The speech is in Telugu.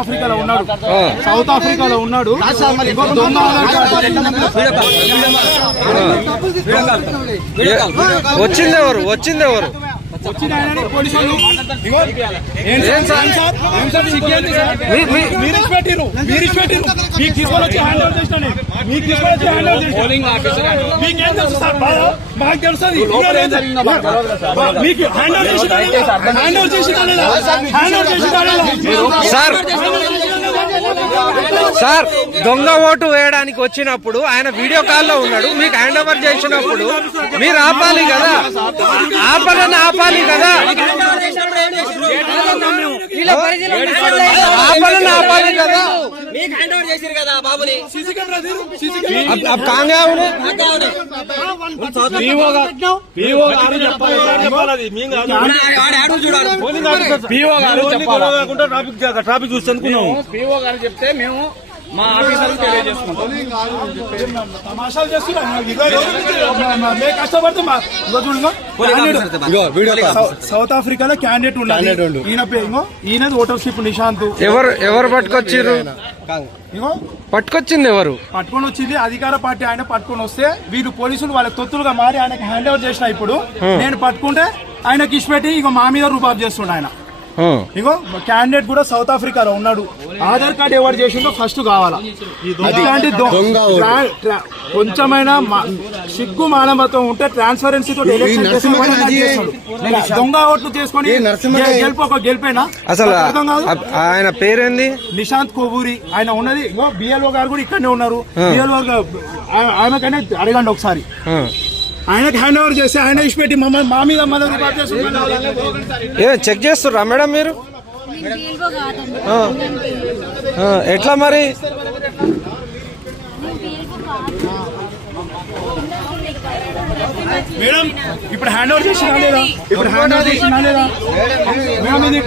ఆఫ్రికాలో ఉన్నాడు, సౌత్ ఆఫ్రికాలో ఉన్నాడు. వచ్చిందెవరు వచ్చిందెవరు వచ్చిన ఆయన పోలీసులు మీకు తీసుకొని వచ్చి హ్యాండ్ ఓవర్ చేసినా, మీకు తీసుకొని వచ్చి హ్యాండ్ ఓవర్ చేసినా. మీకేం తెలుసు సార్? మాకు తెలుస్తుంది. మీకు హ్యాండ్ ఓవర్ చేసి హ్యాండ్ ఓవర్ చేసి హ్యాండ్ ఓవర్ చేసి సార్ సార్ దొంగ ఓటు వేయడానికి వచ్చినప్పుడు ఆయన వీడియో కాల్లో ఉన్నాడు. మీకు హ్యాండ్ ఓవర్ చేసినప్పుడు మీరు ఆపాలి కదా, ఆపాలి కదా, ఆపాలి కదా. अब कहाँ गया उन्हें? ట్రాఫిక్ చూసి అనుకున్నాము. పిఓ గారు చెప్తే మేము మా ఆఫీసర్లు తెలియజేసుకుంటాం. తమాషాలు చేస్తున్నాం, కష్టపడుతూ. సౌత్ ఆఫ్రికాలో క్యాండిడేట్ ఉన్నాడు. ఈయనది ఓటర్షిప్ నిశాంత్. ఎవరు పట్టుకొచ్చారు? పట్టుకొచ్చింది ఎవరు? పట్టుకొని వచ్చింది అధికార పార్టీ. ఆయన పట్టుకొని వస్తే వీళ్ళు పోలీసులు వాళ్ళ తొత్తులుగా మారి ఆయనకి హ్యాండ్ ఓవర్ చేసిన. ఇప్పుడు నేను పట్టుకుంటే ఆయనకి ఇచ్చిపెట్టి ఇక మా మీద రూపాయి చేస్తుండ ఆయన. ఇగో క్యాండిడేట్ కూడా సౌత్ ఆఫ్రికాలో ఉన్నాడు. ఆధార్ కార్డు ఎవరు చేసిందో ఫస్ట్ కావాలా. ఇట్లాంటి కొంచెమైనా సిగ్గు మానవత్వం ఉంటే ట్రాన్స్పరెన్సీతో దొంగ ఓట్లు చేసుకొని గెలిపేనా? అసలు ఆయన పేరేంది? నిశాంత్ కోవూరి. ఆయన ఉన్నది బిఎల్ఓ గారు కూడా ఇక్కడనే ఉన్నారు. బిఎల్ఓ ఆయనకైనా అడగండి ఒకసారి. ఆయనకి హ్యాండ్ ఓవర్ చేస్తే ఆయన ఇచ్చిపెట్టి మమ్మల్ని మా మీద చెక్ చేస్తుర్రా మేడం మీరు? ఎట్లా మరి? మేడం ఇప్పుడు హ్యాండ్ ఓవర్ చేసినా లేదా? ఇప్పుడు హ్యాండ్ ఓవర్ చేసినా లేదా? మేడం ఇది